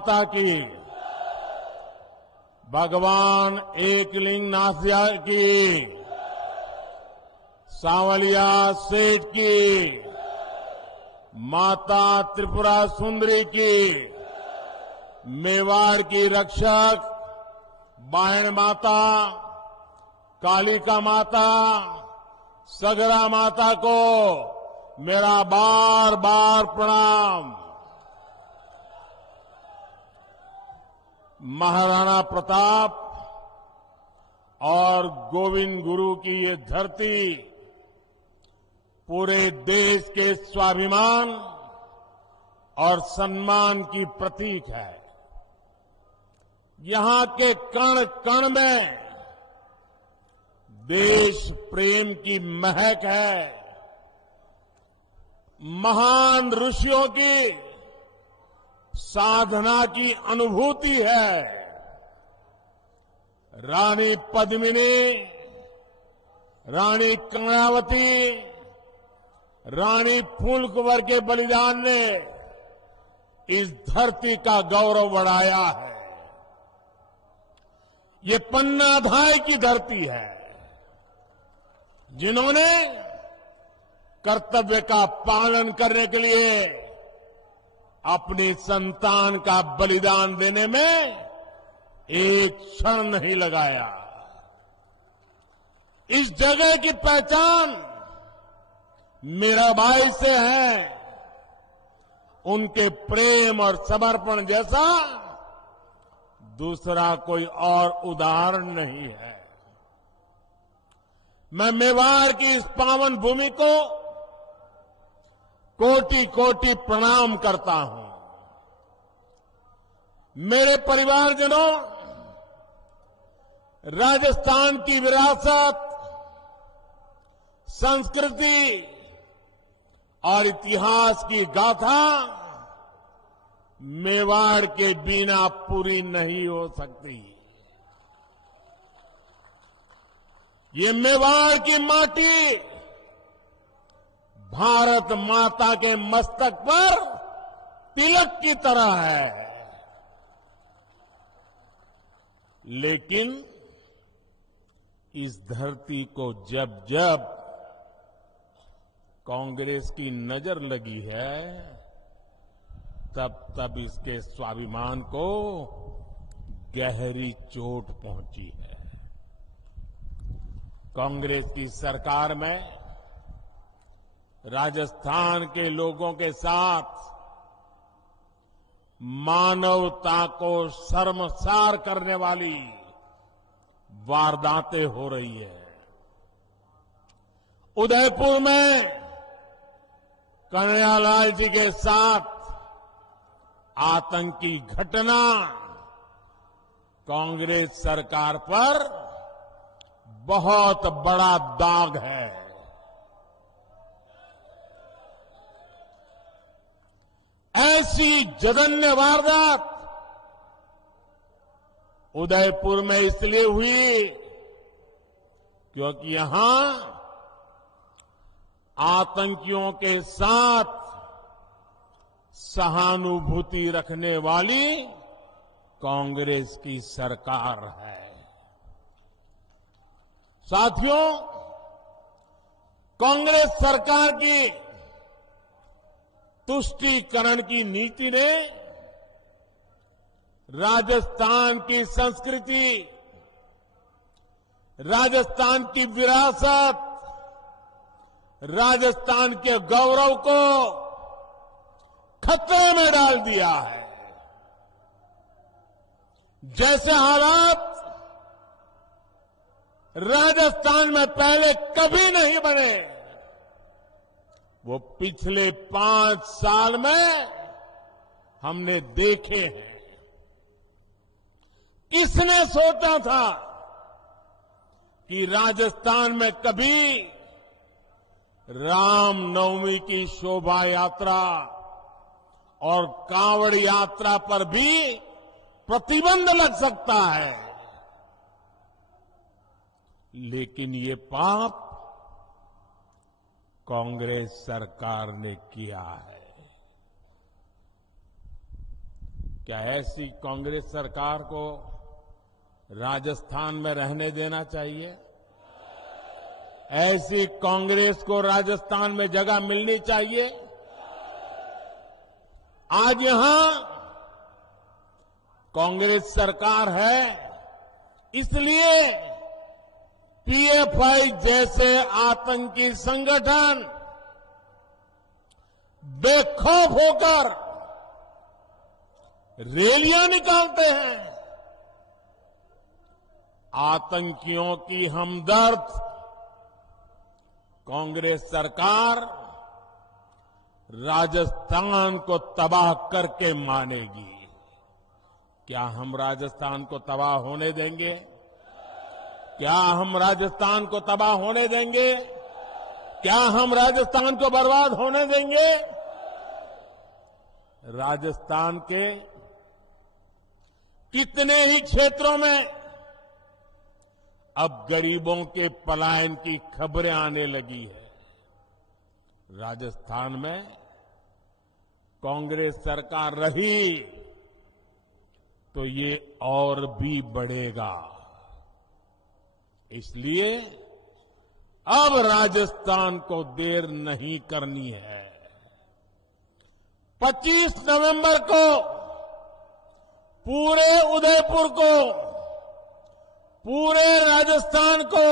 माता की, भगवान एकलिंगनाथ की, सांवलिया सेठ की, माता त्रिपुरा सुंदरी की, मेवाड़ की रक्षक बायण माता, कालिका माता, सगरा माता को मेरा बार बार प्रणाम। महाराणा प्रताप और गोविंद गुरु की ये धरती पूरे देश के स्वाभिमान और सम्मान की प्रतीक है। यहां के कण कण में देश प्रेम की महक है। महान ऋषियों की साधना की अनुभूति है। रानी पद्मिनी, रानी कर्णावती, रानी फूलकुंवर के बलिदान ने इस धरती का गौरव बढ़ाया है। ये पन्नाधाय की धरती है, जिन्होंने कर्तव्य का पालन करने के लिए अपनी संतान का बलिदान देने में एक क्षण नहीं लगाया। इस जगह की पहचान मीराबाई से है। उनके प्रेम और समर्पण जैसा दूसरा कोई और उदाहरण नहीं है। मैं मेवाड़ की इस पावन भूमि को कोटि कोटि प्रणाम करता हूं। मेरे परिवारजनों, राजस्थान की विरासत, संस्कृति और इतिहास की गाथा मेवाड़ के बिना पूरी नहीं हो सकती। ये मेवाड़ की माटी भारत माता के मस्तक पर तिलक की तरह है। लेकिन इस धरती को जब जब कांग्रेस की नजर लगी है, तब तब इसके स्वाभिमान को गहरी चोट पहुंची है। कांग्रेस की सरकार में राजस्थान के लोगों के साथ मानवता को शर्मसार करने वाली वारदातें हो रही है। उदयपुर में कन्हैयालाल जी के साथ आतंकी घटना कांग्रेस सरकार पर बहुत बड़ा दाग है। ऐसी जघन्य वारदात उदयपुर में इसलिए हुई क्योंकि यहां आतंकियों के साथ सहानुभूति रखने वाली कांग्रेस की सरकार है। साथियों, कांग्रेस सरकार की तुष्टीकरण की नीति ने राजस्थान की संस्कृति, राजस्थान की विरासत, राजस्थान के गौरव को खतरे में डाल दिया है। जैसे हालात राजस्थान में पहले कभी नहीं बने, वो पिछले 5 साल में हमने देखे हैं। किसने सोचा था कि राजस्थान में कभी रामनवमी की शोभा यात्रा और कांवड़ यात्रा पर भी प्रतिबंध लग सकता है। लेकिन ये पाप कांग्रेस सरकार ने किया है। क्या ऐसी कांग्रेस सरकार को राजस्थान में रहने देना चाहिए? ऐसी कांग्रेस को राजस्थान में जगह मिलनी चाहिए? आज यहां कांग्रेस सरकार है, इसलिए पीएफआई जैसे आतंकी संगठन बेखौफ होकर रैलियां निकालते हैं। आतंकियों की हमदर्द कांग्रेस सरकार राजस्थान को तबाह करके मानेगी। क्या हम राजस्थान को तबाह होने देंगे? क्या हम राजस्थान को तबाह होने देंगे? क्या हम राजस्थान को बर्बाद होने देंगे? राजस्थान के कितने ही क्षेत्रों में अब गरीबों के पलायन की खबरें आने लगी है। राजस्थान में कांग्रेस सरकार रही तो ये और भी बढ़ेगा। इसलिए अब राजस्थान को देर नहीं करनी है। 25 नवंबर को पूरे उदयपुर को, पूरे राजस्थान को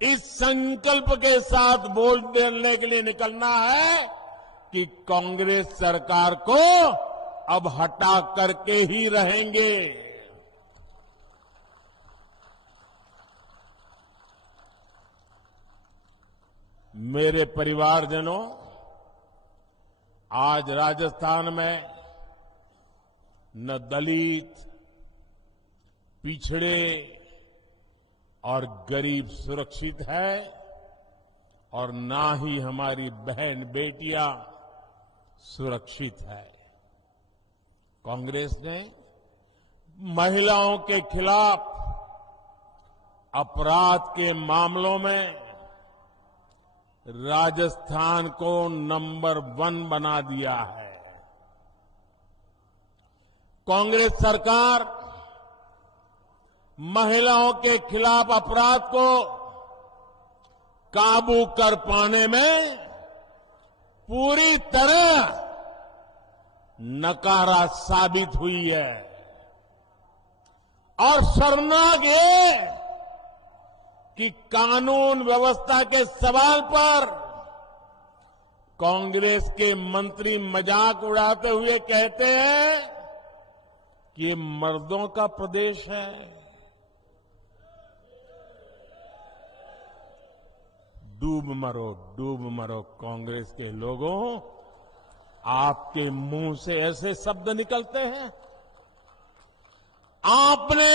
इस संकल्प के साथ वोट देने के लिए निकलना है कि कांग्रेस सरकार को अब हटा करके ही रहेंगे। मेरे परिवारजनों, आज राजस्थान में न दलित, पिछड़े और गरीब सुरक्षित है और ना ही हमारी बहन बेटियां सुरक्षित है। कांग्रेस ने महिलाओं के खिलाफ अपराध के मामलों में राजस्थान को नंबर 1 बना दिया है। कांग्रेस सरकार महिलाओं के खिलाफ अपराध को काबू कर पाने में पूरी तरह नकारा साबित हुई है। और शर्मनाक ये कि कानून व्यवस्था के सवाल पर कांग्रेस के मंत्री मजाक उड़ाते हुए कहते हैं कि ये मर्दों का प्रदेश है। डूब मरो कांग्रेस के लोगों, आपके मुंह से ऐसे शब्द निकलते हैं। आपने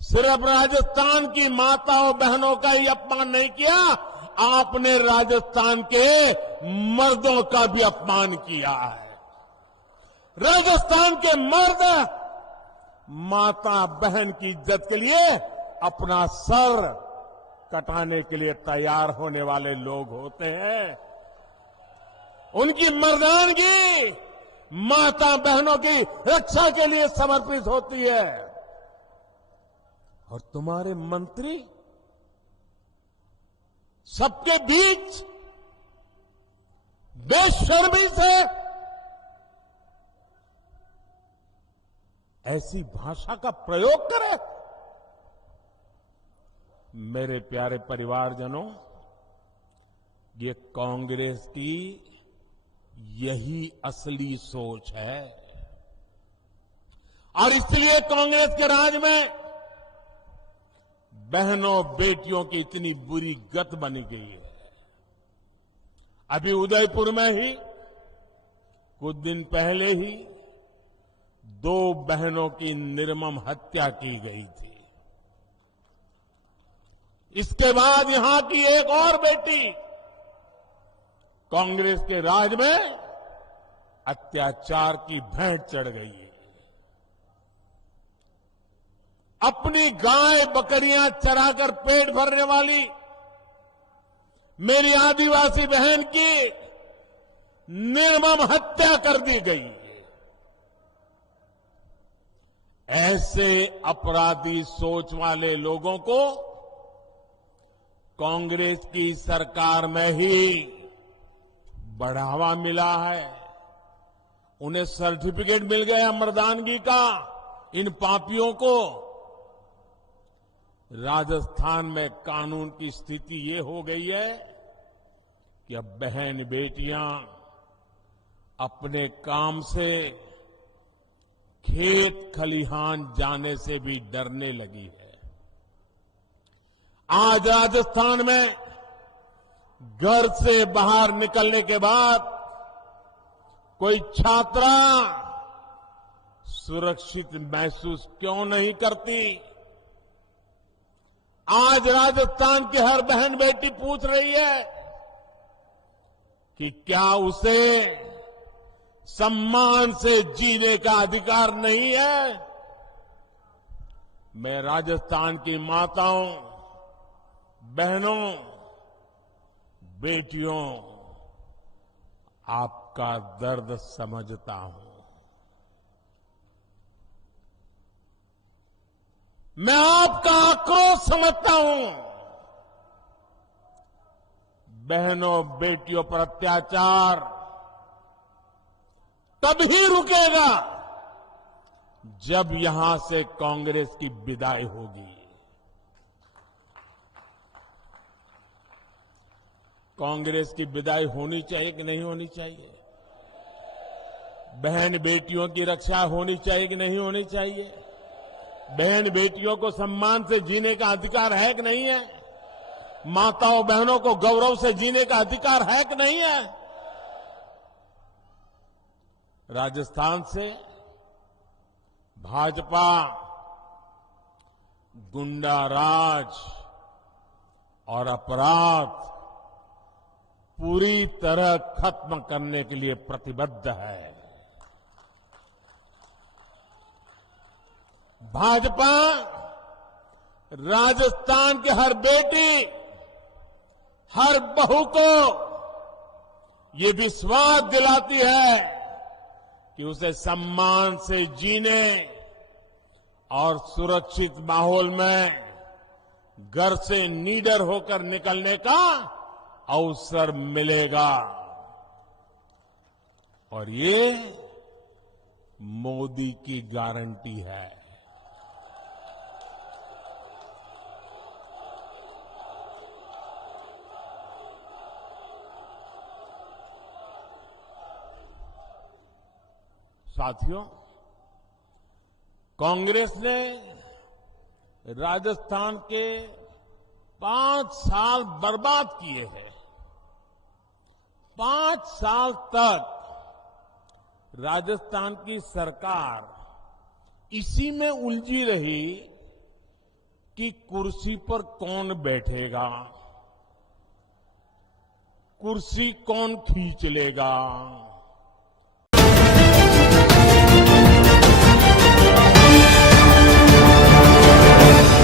सिर्फ राजस्थान की माताओं बहनों का ही अपमान नहीं किया, आपने राजस्थान के मर्दों का भी अपमान किया है। राजस्थान के मर्द माता बहन की इज्जत के लिए अपना सर कटाने के लिए तैयार होने वाले लोग होते हैं। उनकी मर्दानगी माता बहनों की रक्षा के लिए समर्पित होती है। और तुम्हारे मंत्री सबके बीच बेशर्मी से ऐसी भाषा का प्रयोग करें। मेरे प्यारे परिवारजनों, ये कांग्रेस की यही असली सोच है और इसलिए कांग्रेस के राज में बहनों बेटियों की इतनी बुरी गत बनी गई है। अभी उदयपुर में ही कुछ दिन पहले ही 2 बहनों की निर्मम हत्या की गई थी। इसके बाद यहां की एक और बेटी कांग्रेस के राज में अत्याचार की भेंट चढ़ गई है। अपनी गाय बकरियां चराकर पेट भरने वाली मेरी आदिवासी बहन की निर्मम हत्या कर दी गई है। ऐसे अपराधी सोच वाले लोगों को कांग्रेस की सरकार में ही बढ़ावा मिला है। उन्हें सर्टिफिकेट मिल गया मर्दानगी का। इन पापियों को राजस्थान में कानून की स्थिति ये हो गई है कि अब बहन बेटियां अपने काम से खेत खलिहान जाने से भी डरने लगी है। आज राजस्थान में घर से बाहर निकलने के बाद कोई छात्रा सुरक्षित महसूस क्यों नहीं करती? आज राजस्थान की हर बहन बेटी पूछ रही है कि क्या उसे सम्मान से जीने का अधिकार नहीं है? मैं राजस्थान की माताओं, बहनों, बेटियों, आपका दर्द समझता हूं। मैं आपका आक्रोश समझता हूं। बहनों बेटियों पर अत्याचार तभी रुकेगा जब यहां से कांग्रेस की विदाई होगी। कांग्रेस की विदाई होनी चाहिए कि नहीं होनी चाहिए? बहन बेटियों की रक्षा होनी चाहिए कि नहीं होनी चाहिए? बहन बेटियों को सम्मान से जीने का अधिकार है कि नहीं है? माताओं बहनों को गौरव से जीने का अधिकार है कि नहीं है? राजस्थान से भाजपा गुंडा राज और अपराध पूरी तरह खत्म करने के लिए प्रतिबद्ध है। भाजपा राजस्थान के हर बेटी, हर बहू को ये विश्वास दिलाती है कि उसे सम्मान से जीने और सुरक्षित माहौल में घर से निडर होकर निकलने का अवसर मिलेगा। और ये मोदी की गारंटी है। साथियों, कांग्रेस ने राजस्थान के 5 साल बर्बाद किए हैं। 5 साल तक राजस्थान की सरकार इसी में उलझी रही कि कुर्सी पर कौन बैठेगा, कुर्सी कौन खींच लेगा,